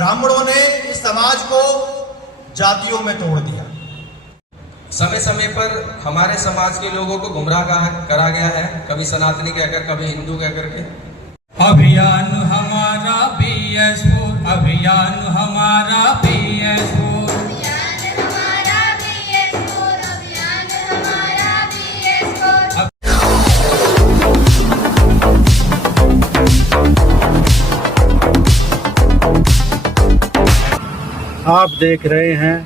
ब्राह्मणों ने इस समाज को जातियों में तोड़ दिया। समय समय पर हमारे समाज के लोगों को गुमराह करा गया है, कभी सनातनी कहकर, कभी हिंदू कहकर के। अभियान हमारा BS4, अभियान हमारा BS4, अभियान हमारा BS4, अभियान हमारा BS4। आप देख रहे हैं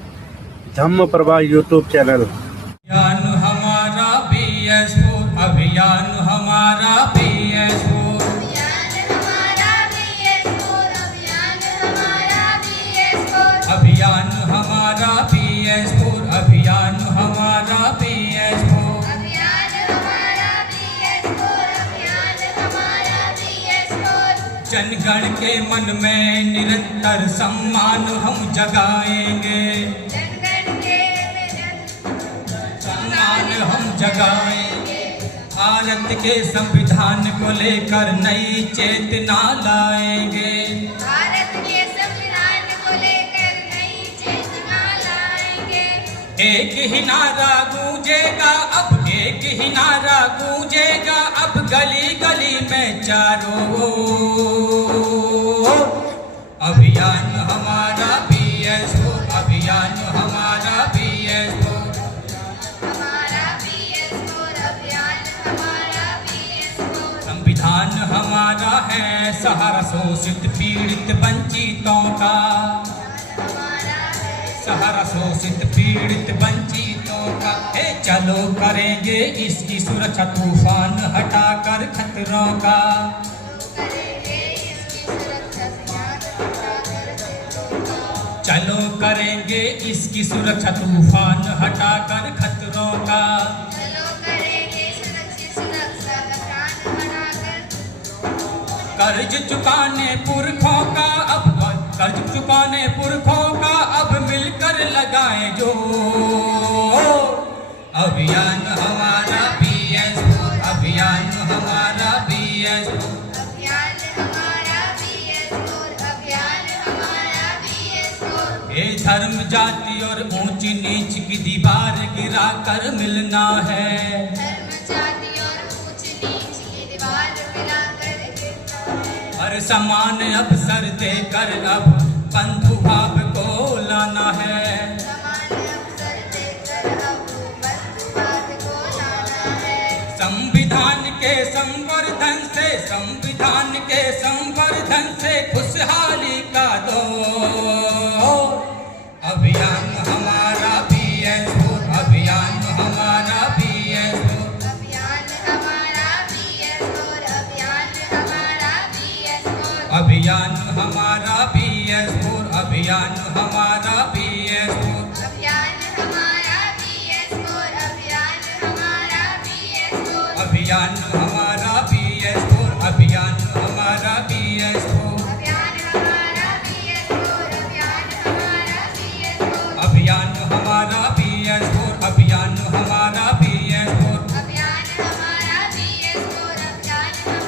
धम्म प्रभा यूट्यूब चैनल। अभियान हमारा BS4, अभियान हमारा BS4, अभियान हमारा BS4, अभियान हमारा BS4। अभियान हमारा BS4, अभियान हमारा BS4। अभियान हमारा BS4, अभियान हमारा BS4। जनगण के मन में निरंतर सम्मान हम जगाएंगे, जनगण के सम्मान हम जगाएंगे। भारत के संविधान को लेकर नई चेतना लाएंगे, भारत के संविधान को लेकर नई चेतना लाएंगे। एक ही नारा गूंजेगा अब, एक ही नारा गूंजेगा अब गली गली में चारों ओर। अभियान हमारा BS4, अभियान हमारा BS4, हमारा BS4, अभियान हमारा BS4। संविधान हमारा है सहारा शोषित पीड़ित वंचितों का, हमारा है सहारा शोषित पीड़ित वंचितों का। हे चलो करेंगे इसकी सुरक्षा, तूफान हटाकर खतरों का। करेंगे इसकी सुरक्षा, ध्यान हटाकर खतरों का। चलो करेंगे इसकी सुरक्षा, तूफान हटाकर खतरों का। चलो करेंगे सुरक्षा का ध्यान हटाकर। कर्ज चुकाने पुरखों का अब, कर्ज चुकाने पुरखों का अब मिलकर लगाएं जो। अभियान हमारा BS4, अभियान हमारा BS4, अभियान हमारा BS4, अभियान हमारा BS4। ये धर्म जाति और ऊंच नीच की दीवार गिरा कर मिलना है, धर्म जाति और ऊंच नीच की दीवार गिराकर गिरना है। हर समान अवसर देकर अब बंधु भाव को लाना है। समान अवसर देकर अब बंधुवाद को लाना है। संविधान के संवर्धन से, संविधान के संवर्धन से खुशहाली का दौर। अभियान हमारा BS4, अभियान हमारा BS4, अभियान हमारा BS4, अभियान हमारा BS4। अभियान हमारा BS4, अभियान हमारा BS4, अभियान हमारा BS4, अभियान हमारा BS4। अभियान हमारा BS4, अभियान हमारा BS4, अभियान हमारा BS4, अभियान हमारा BS4। अभियान हमारा BS4, अभियान हमारा BS4, अभियान हमारा BS4, अभियान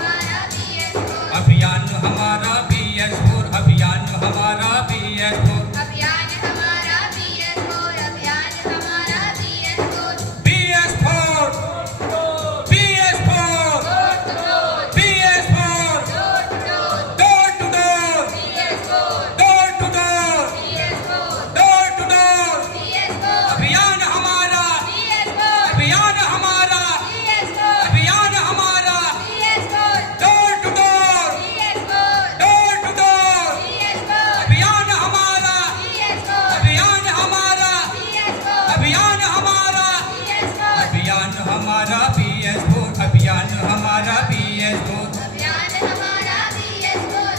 हमारा BS4। अभियान हमारा BS4, अभियान हमारा BS4, अभियान हमारा BS4, अभियान हमारा BS4। BS4, BS4, BS4, door to door, door to door, door to door। अभियान हमारा, अभियान हमारा, अभियान हमारा, door to door, door to door। अभियान हमारा, अभियान हमारा, अभियान हमारा, अभियान हमारा BS4, अभियान हमारा BS4, अभियान हमारा BS4,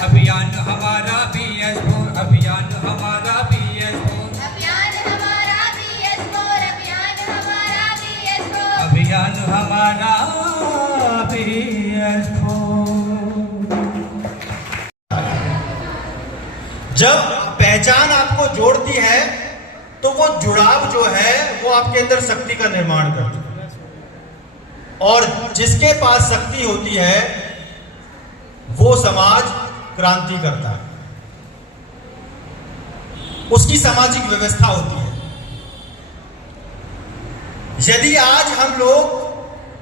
अभियान हमारा BS4, अभियान हमारा BS4। जब पहचान आपको जोड़ती है तो वो जुड़ाव जो है वो आपके अंदर शक्ति का निर्माण करती है। और जिसके पास शक्ति होती है वो समाज क्रांति करता है, उसकी सामाजिक व्यवस्था होती है। यदि आज हम लोग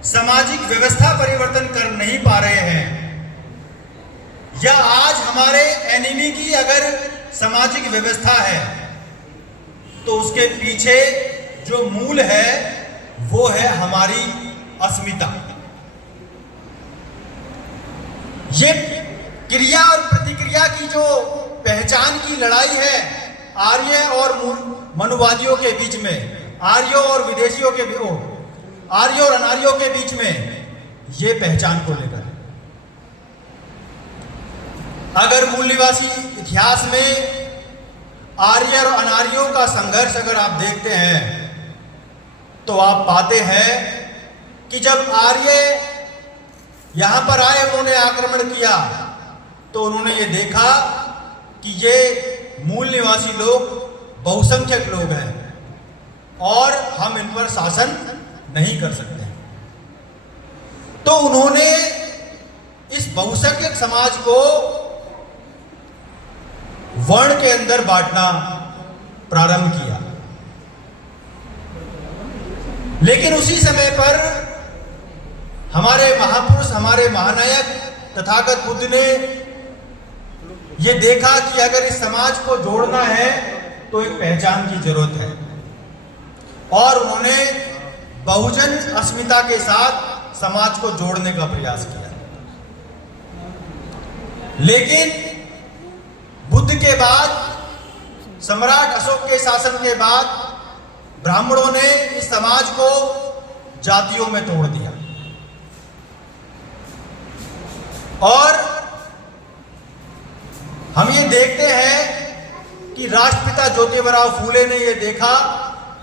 सामाजिक व्यवस्था परिवर्तन कर नहीं पा रहे हैं, या आज हमारे एनिमी की अगर सामाजिक व्यवस्था है, तो उसके पीछे जो मूल है वो है हमारी अस्मिता। ये क्रिया और प्रतिक्रिया की जो पहचान की लड़ाई है आर्य और मनुवादियों के बीच में, आर्यों और विदेशियों के आर्यों और अनार्यों के बीच में, ये पहचान को लेकर। अगर मूल निवासी इतिहास में आर्य और अनार्यों का संघर्ष अगर आप देखते हैं तो आप पाते हैं कि जब आर्य यहां पर आए, उन्होंने आक्रमण किया, तो उन्होंने ये देखा कि ये मूल निवासी लोग बहुसंख्यक लोग हैं और हम इन पर शासन नहीं कर सकते। तो उन्होंने इस बहुसंख्यक समाज को वर्ण के अंदर बांटना प्रारंभ किया। लेकिन उसी समय पर हमारे महापुरुष, हमारे महानायक तथागत बुद्ध ने यह देखा कि अगर इस समाज को जोड़ना है तो एक पहचान की जरूरत है, और उन्होंने बहुजन अस्मिता के साथ समाज को जोड़ने का प्रयास किया। लेकिन बुद्ध के बाद, सम्राट अशोक के शासन के बाद, ब्राह्मणों ने इस समाज को जातियों में तोड़ दिया, और हम ये देखते हैं कि राष्ट्रपिता ज्योतिबा फूले ने यह देखा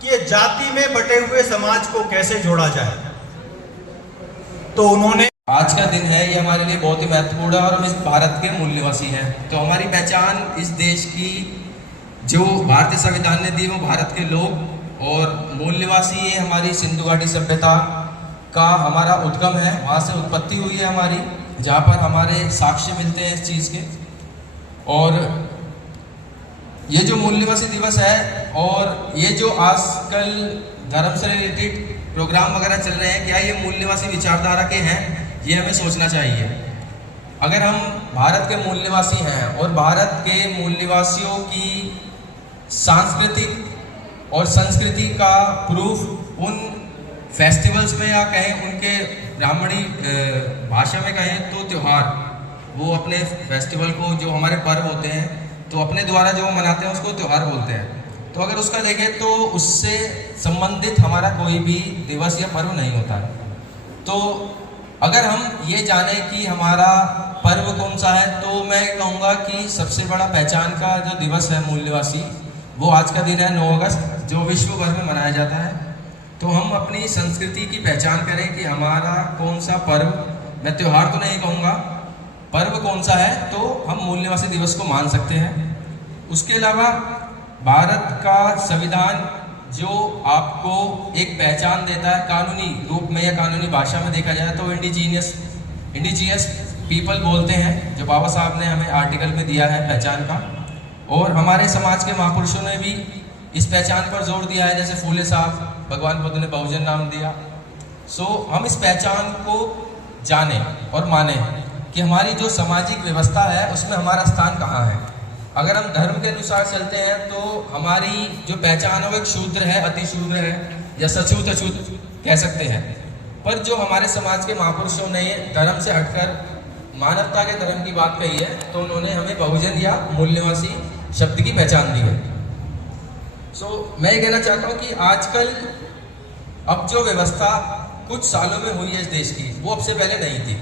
कि ये जाति में बटे हुए समाज को कैसे जोड़ा जाए। तो उन्होंने, आज का दिन है ये हमारे लिए बहुत ही महत्वपूर्ण है और हम इस भारत के मूल निवासी हैं। तो हमारी पहचान इस देश की जो भारतीय संविधान ने दी वो भारत के लोग, और मूल निवासी ये हमारी सिंधु घाटी सभ्यता का हमारा उद्गम है, वहाँ से उत्पत्ति हुई है हमारी, जहाँ पर हमारे साक्ष्य मिलते हैं इस चीज़ के। और ये जो मूल निवासी दिवस है और ये जो आजकल धर्म से रिलेटेड प्रोग्राम वगैरह चल रहे हैं, क्या ये मूल निवासी विचारधारा के हैं, ये हमें सोचना चाहिए। अगर हम भारत के मूल निवासी हैं और भारत के मूल निवासियों की सांस्कृतिक और संस्कृति का प्रूफ उन फेस्टिवल्स में, या कहें उनके ब्राह्मणी भाषा में कहें तो त्यौहार, वो अपने फेस्टिवल को, जो हमारे पर्व होते हैं, तो अपने द्वारा जो मनाते हैं उसको त्यौहार बोलते हैं। तो अगर उसका देखें तो उससे संबंधित हमारा कोई भी दिवस या पर्व नहीं होता है। तो अगर हम ये जानें कि हमारा पर्व कौन सा है, तो मैं कहूँगा कि सबसे बड़ा पहचान का जो दिवस है मूल निवासी, वो आज का दिन है 9 अगस्त, जो विश्व भर में मनाया जाता है। तो हम अपनी संस्कृति की पहचान करें कि हमारा कौन सा पर्व, मैं त्यौहार तो नहीं कहूँगा, पर्व कौन सा है, तो हम मूल निवासी दिवस को मान सकते हैं। उसके अलावा भारत का संविधान जो आपको एक पहचान देता है कानूनी रूप में या कानूनी भाषा में देखा जाए तो इंडिजिनियस पीपल बोलते हैं, जो बाबा साहब ने हमें आर्टिकल में दिया है पहचान का। और हमारे समाज के महापुरुषों ने भी इस पहचान पर जोर दिया है, जैसे फूले साहब, भगवान बुद्ध ने बहुजन नाम दिया। सो हम इस पहचान को जाने और माने कि हमारी जो सामाजिक व्यवस्था है उसमें हमारा स्थान कहाँ है। अगर हम धर्म के अनुसार चलते हैं तो हमारी जो पहचान है वो एक शूद्र है, अति शूद्र है, या सछूत अछूत कह सकते हैं। पर जो हमारे समाज के महापुरुषों ने धर्म से हटकर मानवता के धर्म की बात कही है, तो उन्होंने हमें बहुजन या मूल निवासी शब्द की पहचान दी है। मैं ये कहना चाहता हूँ कि आजकल अब जो व्यवस्था कुछ सालों में हुई है इस देश की, वो अब से पहले नहीं थी।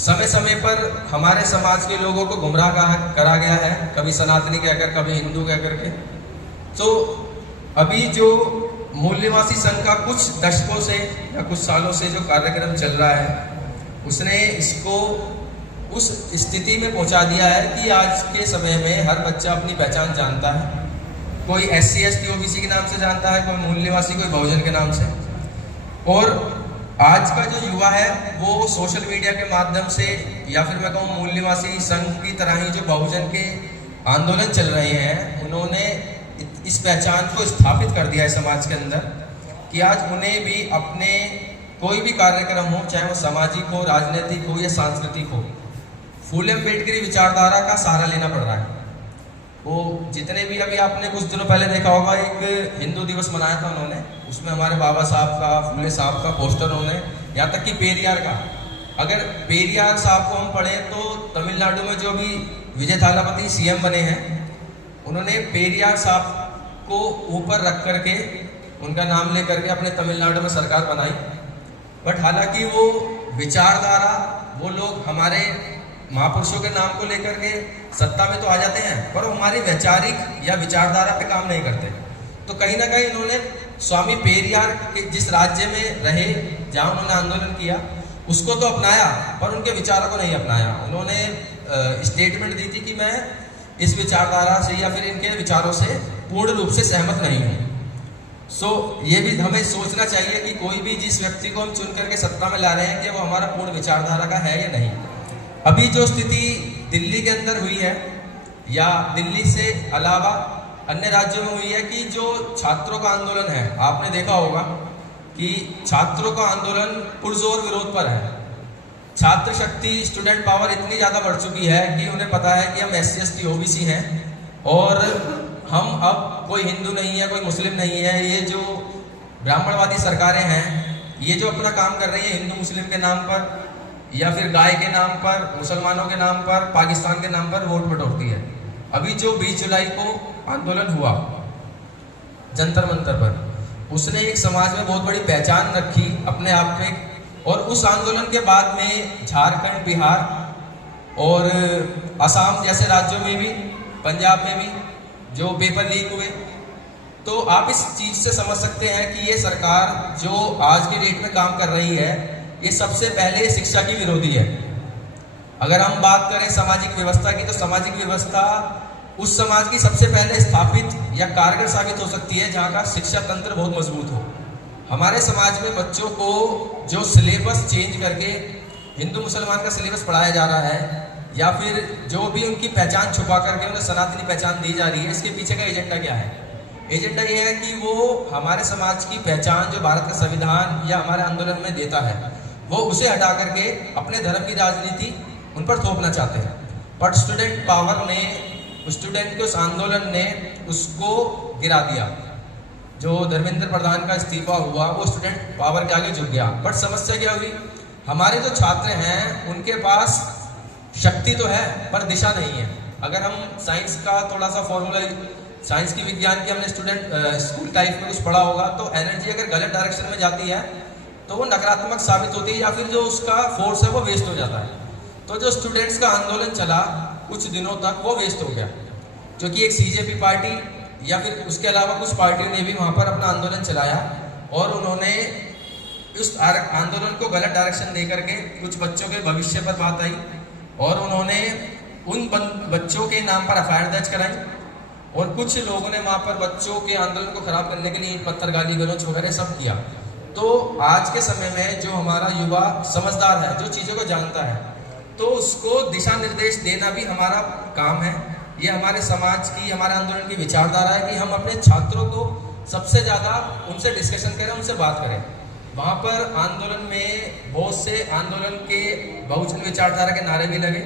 समय समय पर हमारे समाज के लोगों को गुमराह करा गया है, कभी सनातनी कहकर, कभी हिंदू कहकर के। तो अभी जो मूल निवासी संघ का कुछ दशकों से या कुछ सालों से जो कार्यक्रम चल रहा है, उसने इसको उस स्थिति में पहुंचा दिया है कि आज के समय में हर बच्चा अपनी पहचान जानता है। कोई SC ST OBC के नाम से जानता है, कोई मूल निवासी, कोई बहुजन के नाम से। और आज का जो युवा है वो सोशल मीडिया के माध्यम से या फिर मैं कहूँ मूल निवासी संघ की तरह ही जो बहुजन के आंदोलन चल रहे हैं, उन्होंने इस पहचान को स्थापित कर दिया है समाज के अंदर कि आज उन्हें भी अपने कोई भी कार्यक्रम हो, चाहे वो सामाजिक हो, राजनीतिक हो या सांस्कृतिक हो, फूले अम्बेडकरी विचारधारा का सहारा लेना पड़ रहा है। वो जितने भी, अभी आपने कुछ दिनों पहले देखा होगा एक हिंदू दिवस मनाया था उन्होंने, उसमें हमारे बाबा साहब का, फूले साहब का पोस्टर उन्होंने, यहाँ तक कि पेरियार का, अगर पेरियार साहब को हम पढ़ें तो तमिलनाडु में जो भी विजय थालापति सीएम बने हैं, उन्होंने पेरियार साहब को ऊपर रख करके उनका नाम लेकर के अपने तमिलनाडु में सरकार बनाई। बट हालांकि वो विचारधारा, वो लोग हमारे महापुरुषों के नाम को लेकर के सत्ता में तो आ जाते हैं, पर वो हमारी वैचारिक या विचारधारा पे काम नहीं करते। तो कहीं ना कहीं इन्होंने स्वामी पेरियार के जिस राज्य में रहे, जहाँ उन्होंने आंदोलन किया, उसको तो अपनाया, पर उनके विचारों को नहीं अपनाया। उन्होंने स्टेटमेंट दी थी कि मैं इस विचारधारा से या फिर इनके विचारों से पूर्ण रूप से सहमत नहीं हूँ। ये भी हमें सोचना चाहिए कि कोई भी जिस व्यक्ति को हम चुन करके सत्ता में ला रहे हैं कि वो हमारा पूर्ण विचारधारा का है या नहीं। अभी जो स्थिति दिल्ली के अंदर हुई है या दिल्ली से अलावा अन्य राज्यों में हुई है कि जो छात्रों का आंदोलन है, आपने देखा होगा कि छात्रों का आंदोलन पुरजोर विरोध पर है। छात्र शक्ति, स्टूडेंट पावर इतनी ज़्यादा बढ़ चुकी है कि उन्हें पता है कि हम SC ST OBC हैं और हम अब कोई हिंदू नहीं है, कोई मुस्लिम नहीं है। ये जो ब्राह्मणवादी सरकारें हैं, ये जो अपना काम कर रही है हिंदू मुस्लिम के नाम पर या फिर गाय के नाम पर, मुसलमानों के नाम पर, पाकिस्तान के नाम पर वोट बटोरती है। अभी जो 20 जुलाई को आंदोलन हुआ जंतर मंतर पर, उसने एक समाज में बहुत बड़ी पहचान रखी अपने आप में, और उस आंदोलन के बाद में झारखंड, बिहार और असम जैसे राज्यों में भी, पंजाब में भी जो पेपर लीक हुए, तो आप इस चीज़ से समझ सकते हैं कि ये सरकार जो आज के डेट में काम कर रही है, ये सबसे पहले शिक्षा की विरोधी है। अगर हम बात करें सामाजिक व्यवस्था की, तो सामाजिक व्यवस्था उस समाज की सबसे पहले स्थापित या कारगर साबित हो सकती है जहाँ का शिक्षा तंत्र बहुत मजबूत हो। हमारे समाज में बच्चों को जो सिलेबस चेंज करके हिंदू मुसलमान का सिलेबस पढ़ाया जा रहा है, या फिर जो भी उनकी पहचान छुपा करके उन्हें सनातनी पहचान दी जा रही है, इसके पीछे का एजेंडा क्या है? एजेंडा ये है कि वो हमारे समाज की पहचान जो भारत का संविधान या हमारे आंदोलन में देता है, वो उसे हटा करके अपने धर्म की राजनीति उन पर थोपना चाहते हैं। बट स्टूडेंट पावर ने, स्टूडेंट के उस आंदोलन ने उसको गिरा दिया। जो धर्मेंद्र प्रधान का इस्तीफा हुआ, वो स्टूडेंट पावर के आगे झुक गया। बट समस्या क्या हुई? हमारे जो छात्र हैं उनके पास शक्ति तो है पर दिशा नहीं है। अगर हम साइंस का थोड़ा सा फॉर्मूला, साइंस की, विज्ञान की हमने स्कूल टाइप में कुछ पढ़ा होगा, तो एनर्जी अगर गलत डायरेक्शन में जाती है तो वो नकारात्मक साबित होती है या फिर जो उसका फोर्स है वो वेस्ट हो जाता है। तो जो स्टूडेंट्स का आंदोलन चला कुछ दिनों तक, वो वेस्ट हो गया, क्योंकि एक CJP पार्टी या फिर उसके अलावा कुछ पार्टियों ने भी वहाँ पर अपना आंदोलन चलाया और उन्होंने उस आंदोलन को गलत डायरेक्शन दे करके कुछ बच्चों के भविष्य पर बात आई और उन्होंने उन बच्चों के नाम पर FIR दर्ज कराई, और कुछ लोगों ने वहाँ पर बच्चों के आंदोलन को खराब करने के लिए पत्थर, गाली गलौज वगैरह सब किया। तो आज के समय में जो हमारा युवा समझदार है, जो चीज़ों को जानता है, तो उसको दिशा निर्देश देना भी हमारा काम है। ये हमारे समाज की, हमारे आंदोलन की विचारधारा है कि हम अपने छात्रों को सबसे ज़्यादा उनसे डिस्कशन करें, उनसे बात करें। वहाँ पर आंदोलन में बहुत से आंदोलन के बहुजन विचारधारा के नारे भी लगे,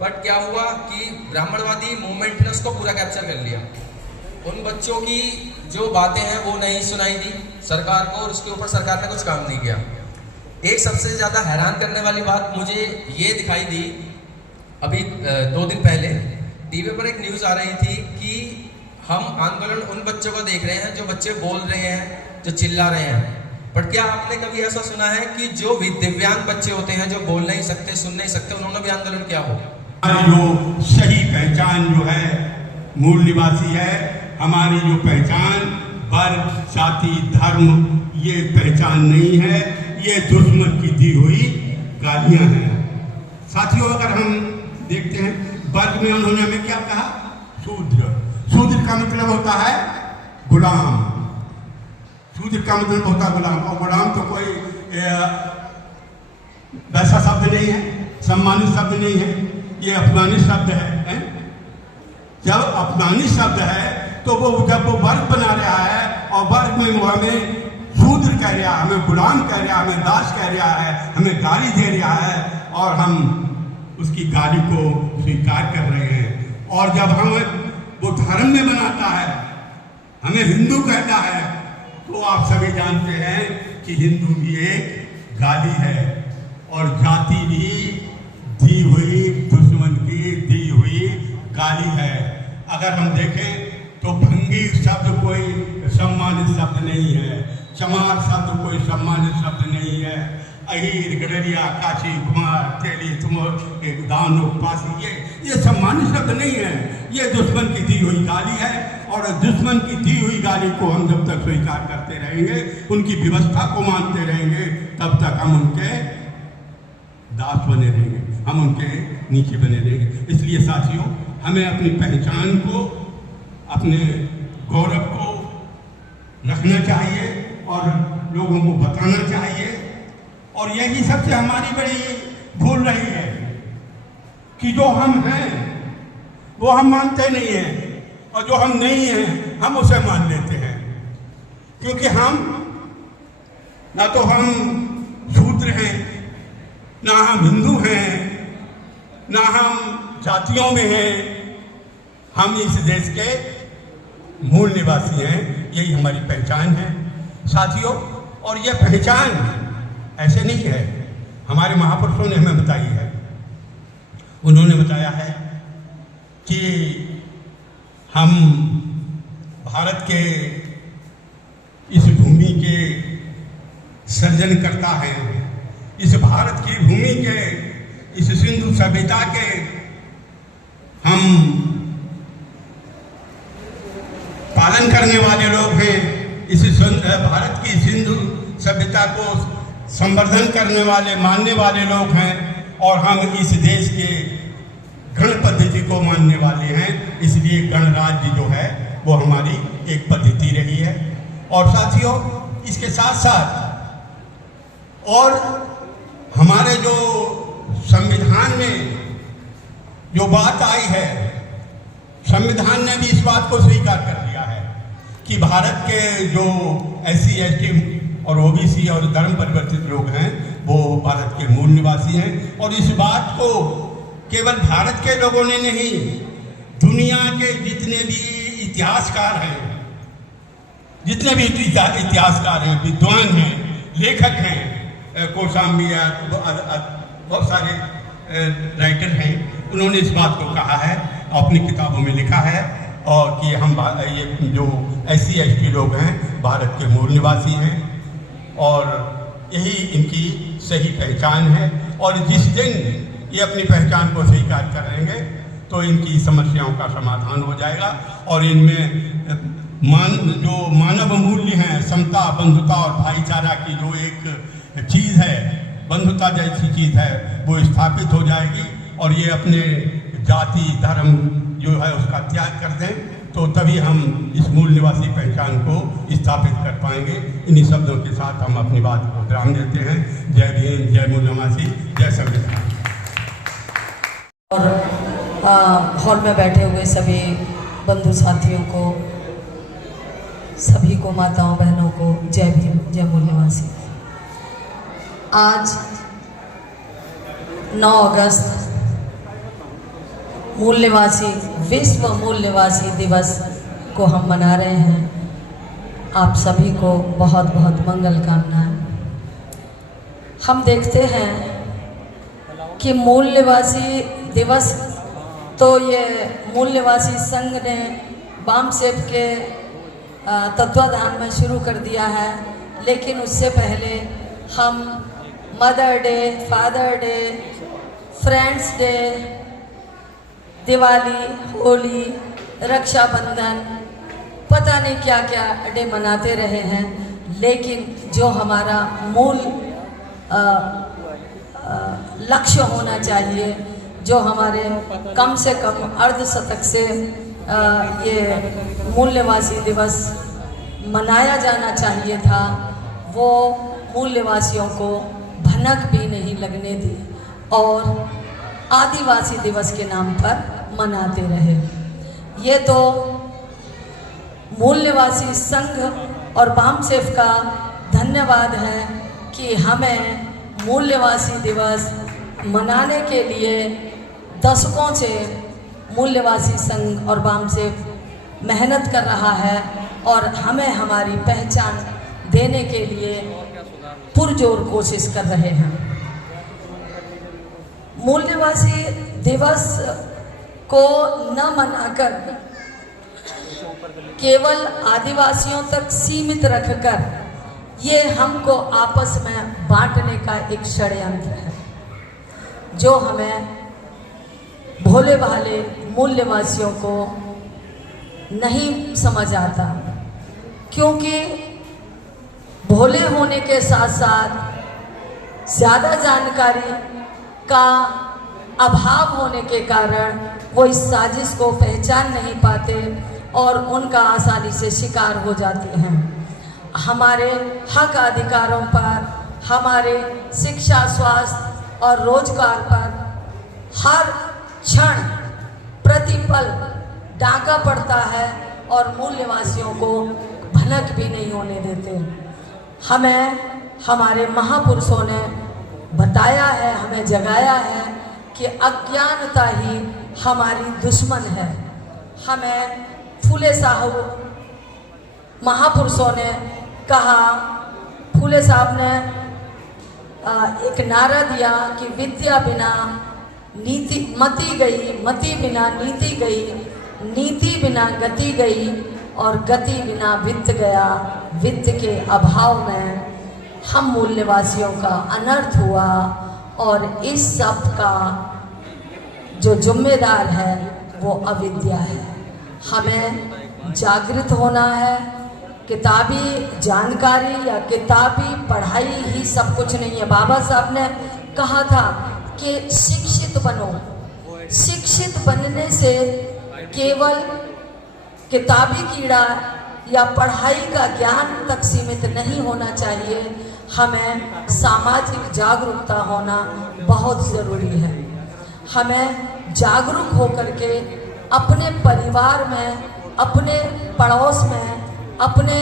बट क्या हुआ कि ब्राह्मणवादी मूवमेंट ने उसको पूरा कैप्चर कर लिया। उन बच्चों की जो बातें हैं वो नहीं सुनाई दी सरकार को, और उसके ऊपर सरकार ने कुछ काम नहीं किया। एक सबसे ज़्यादा हैरान करने वाली बात मुझे ये दिखाई दी, अभी 2 दिन पहले टीवी पर एक न्यूज़ आ रही थी कि हम आंदोलन उन बच्चों को देख रहे हैं जो बच्चे बोल रहे हैं, जो चिल्ला रहे हैं, बट क्या आपने कभी ऐसा सुना है कि जो दिव्यांग बच्चे होते हैं, जो बोल नहीं सकते, सुन नहीं सकते, उन्होंने भी आंदोलन किया हो? जो सही पहचान जो है मूल निवासी है, हमारी जो पहचान वर्ग, जाति, धर्म, ये पहचान नहीं है, ये दुश्मन की दी हुई गालियां हैं। साथियों, अगर हम देखते हैं वर्ग में उन्होंने हमें क्या कहा? शूद्र। शूद्र का मतलब होता है गुलाम। शूद्र का मतलब होता है गुलाम, और गुलाम तो कोई वैसा शब्द नहीं है। सम्मानित शब्द नहीं है, ये अपमानित शब्द है। जब अपमानित शब्द है तो जब वो वर्ग बना रहा है और वर्ग में वो हमें शूद्र कह रहा है, हमें गुलाम कह रहा है, हमें दास कह रहा है, हमें गाली दे रहा है और हम उसकी गाली को स्वीकार कर रहे हैं। और जब हम वो धर्म में बनाता है, हमें हिंदू कहता है, तो आप सभी जानते हैं कि हिंदू भी एक गाली है और जाति भी दी हुई दुश्मन की दी हुई गाली है। अगर हम देखें तो भंगी शब्द कोई सम्मानित शब्द नहीं है, चमार शब्द कोई सम्मानित शब्द नहीं है। अहीर, गडरिया, काशी, कुमार, तेली, तुमोर, दानो, पासी, ये सम्मानित शब्द नहीं है, ये दुश्मन की दी हुई गाली है। और दुश्मन की दी हुई गाली को हम जब तक स्वीकार करते रहेंगे, उनकी व्यवस्था को मानते रहेंगे, तब तक हम उनके दास बने रहेंगे, हम उनके नीचे बने रहेंगे। इसलिए साथियों, हमें अपनी पहचान को, अपने गौरव को रखना चाहिए और लोगों को बताना चाहिए। और यही सबसे हमारी बड़ी भूल रही है कि जो हम हैं वो हम मानते नहीं हैं और जो हम नहीं हैं हम उसे मान लेते हैं। क्योंकि हम ना तो हम शूद्र हैं, ना हम हिंदू हैं, ना हम जातियों में हैं, हम इस देश के मूल निवासी हैं। यही हमारी पहचान है साथियों। और यह पहचान ऐसे नहीं है, हमारे महापुरुषों ने हमें बताई है। उन्होंने बताया है कि हम भारत के इस भूमि के सृजनकर्ता हैं, इस भारत की भूमि के, इस सिंधु सभ्यता के हम पालन करने वाले लोग हैं। इस भारत की सिंधु सभ्यता को संवर्धन करने वाले, मानने वाले लोग हैं। और हम इस देश के गण पद्धति को मानने वाले हैं। इसलिए गणराज्य जो है वो हमारी एक पद्धति रही है। और साथियों, इसके साथ साथ और हमारे जो संविधान में जो बात आई है, संविधान ने भी इस बात को स्वीकार कर लिया है कि भारत के जो SC, ST और OBC और धर्म परिवर्तित लोग हैं वो भारत के मूल निवासी हैं। और इस बात को केवल भारत के लोगों ने नहीं, दुनिया के जितने भी इतिहासकार हैं, जितने भी इतिहासकार हैं, विद्वान हैं, लेखक हैं, कोशाम्बी, बहुत सारे राइटर हैं, उन्होंने इस बात को कहा है, अपनी किताबों में लिखा है। और कि हम ये जो SC, ST लोग हैं भारत के मूल निवासी हैं और यही इनकी सही पहचान है। और जिस दिन ये अपनी पहचान को स्वीकार करेंगे तो इनकी समस्याओं का समाधान हो जाएगा। और इनमें जो मानव मूल्य हैं, समता, बंधुता और भाईचारा की जो एक चीज़ है, बंधुता जैसी चीज़ है, वो स्थापित हो जाएगी। और ये अपने जाति, धर्म जो है उसका त्याग कर दें, तो तभी हम इस मूल निवासी पहचान को स्थापित कर पाएंगे। इन्हीं शब्दों के साथ हम अपनी बात को विराम देते हैं। जय भीम, जय मूल निवासी, जय संविधान। और हॉल में बैठे हुए सभी बंधु साथियों को, सभी को, माताओं बहनों को जय भीम, जय मूल निवासी। आज 9 अगस्त मूल निवासी, विश्व मूल निवासी दिवस को हम मना रहे हैं। आप सभी को बहुत बहुत मंगल कामनाएं। हम देखते हैं कि मूल निवासी दिवस तो ये मूल निवासी संघ ने बामसेब के तत्वाधान में शुरू कर दिया है। लेकिन उससे पहले हम mother day, father day, friends day, Diwali, Holi, Rakshabandhan, पता नहीं क्या क्या डे मनाते रहे हैं। लेकिन जो हमारा मूल लक्ष्य होना चाहिए, जो हमारे कम से कम अर्धशतक से ये मूल निवासी दिवस मनाया जाना चाहिए था, वो मूल निवासियों को भनक भी नहीं लगने दी। और आदिवासी दिवस के नाम पर मनाते रहे। ये तो मूल निवासी संघ और बामसेफ का धन्यवाद है कि हमें मूल निवासी दिवस मनाने के लिए दशकों से मूल निवासी संघ और बामसेफ मेहनत कर रहा है और हमें हमारी पहचान देने के लिए पुरजोर कोशिश कर रहे हैं। मूल निवासी दिवस को न मनाकर केवल आदिवासियों तक सीमित रखकर ये हमको आपस में बांटने का एक षड्यंत्र है, जो हमें भोले भाले मूल निवासियों को नहीं समझ आता। क्योंकि भोले होने के साथ साथ ज़्यादा जानकारी का अभाव होने के कारण वो इस साजिश को पहचान नहीं पाते और उनका आसानी से शिकार हो जाते हैं। हमारे हक अधिकारों पर, हमारे शिक्षा, स्वास्थ्य और रोजगार पर हर क्षण प्रतिपल डाका पड़ता है और मूल निवासियों को भनक भी नहीं होने देते। हमें हमारे महापुरुषों ने बताया है, हमें जगाया है कि अज्ञानता ही हमारी दुश्मन है। हमें फूले साहब महापुरुषों ने कहा, फूले साहब ने एक नारा दिया कि विद्या बिना नीति मति गई, मति बिना नीति गई, नीति बिना गति गई और गति बिना वित्त गया। वित्त के अभाव में हम मूल निवासियों का अनर्थ हुआ और इस सब का जो जिम्मेदार है वो अविद्या है। हमें जागृत होना है। किताबी जानकारी या किताबी पढ़ाई ही सब कुछ नहीं है। बाबा साहब ने कहा था कि शिक्षित बनो। शिक्षित बनने से केवल किताबी कीड़ा या पढ़ाई का ज्ञान तक सीमित नहीं होना चाहिए। हमें सामाजिक जागरूकता होना बहुत ज़रूरी है। हमें जागरूक होकर के अपने परिवार में, अपने पड़ोस में, अपने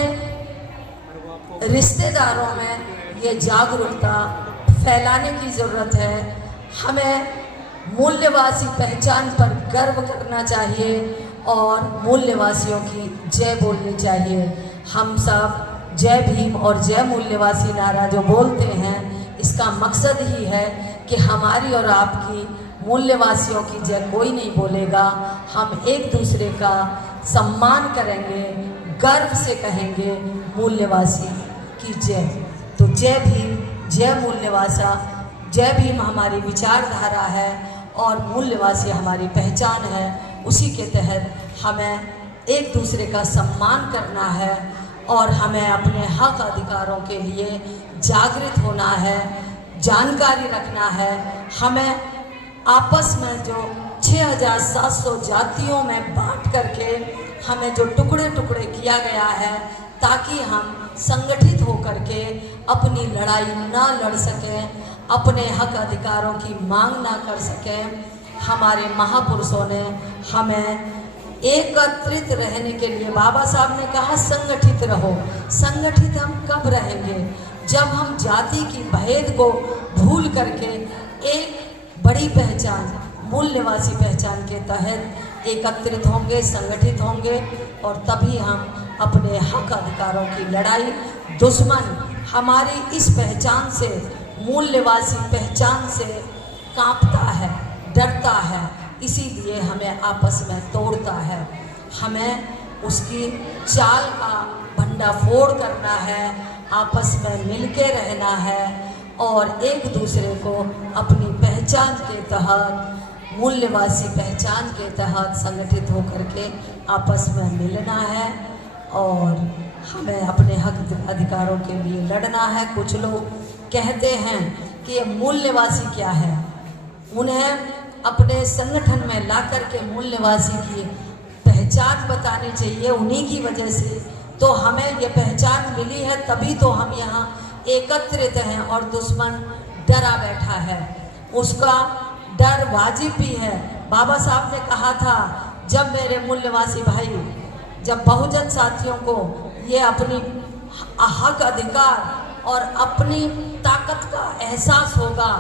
रिश्तेदारों में ये जागरूकता फैलाने की ज़रूरत है। हमें मूल्यवासी पहचान पर गर्व करना चाहिए और मूल्यवासियों की जय बोलनी चाहिए। हम सब जय भीम और जय मूल्यवासी नारा जो बोलते हैं, इसका मकसद ही है कि हमारी और आपकी मूल्यवासियों की जय कोई नहीं बोलेगा। हम एक दूसरे का सम्मान करेंगे, गर्व से कहेंगे मूल्यवासी की जय। तो जय भीम, जय मूल्यवासा। जय भीम हमारी विचारधारा है और मूल्यवासी हमारी पहचान है। उसी के तहत हमें एक दूसरे का सम्मान करना है और हमें अपने हक अधिकारों के लिए जागृत होना है, जानकारी रखना है। हमें आपस में जो 6700 जातियों में बांट करके हमें जो टुकड़े टुकड़े किया गया है, ताकि हम संगठित होकर के अपनी लड़ाई ना लड़ सकें, अपने हक अधिकारों की मांग ना कर सकें। हमारे महापुरुषों ने हमें एकत्रित रहने के लिए, बाबा साहब ने कहा संगठित रहो। संगठित हम कब रहेंगे? जब हम जाति की भेद को भूल करके एक बड़ी पहचान, मूल निवासी पहचान के तहत एकत्रित होंगे, संगठित होंगे और तभी हम अपने हक अधिकारों की लड़ाई, दुश्मन हमारी इस पहचान से, मूल निवासी पहचान से कांपता है, डरता है, इसीलिए हमें आपस में तोड़ता है। हमें उसकी चाल का भंडाफोड़ करना है, आपस में मिलके रहना है और एक दूसरे को अपनी पहचान के तहत, मूल्यवासी पहचान के तहत संगठित होकर के आपस में मिलना है और हमें अपने हक अधिकारों के लिए लड़ना है। कुछ लोग कहते हैं कि ये मूल्यवासी क्या है, उन्हें अपने संगठन में ला कर के मूल्यवासी की पहचान बतानी चाहिए। उन्हीं की वजह से तो हमें ये पहचान मिली है, तभी तो हम यहाँ एकत्रित हैं और दुश्मन डरा बैठा है। उसका डर वाजिब भी है। बाबा साहब ने कहा था, जब मेरे मूल्यवासी भाई, जब बहुजन साथियों को ये अपनी हक अधिकार और अपनी ताकत का एहसास होगा,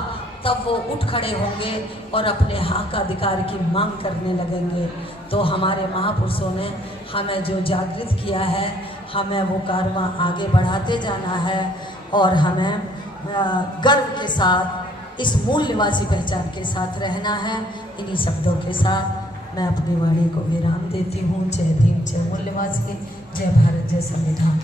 तब वो उठ खड़े होंगे और अपने हक अधिकार की मांग करने लगेंगे। तो हमारे महापुरुषों ने हमें जो जागृत किया है, हमें वो कारवां आगे बढ़ाते जाना है और हमें गर्व के साथ इस मूल निवासी पहचान के साथ रहना है। इन्हीं शब्दों के साथ मैं अपनी वाणी को विराम देती हूँ। जय भीम, जय मूल निवासी, जय भारत, जय संविधान।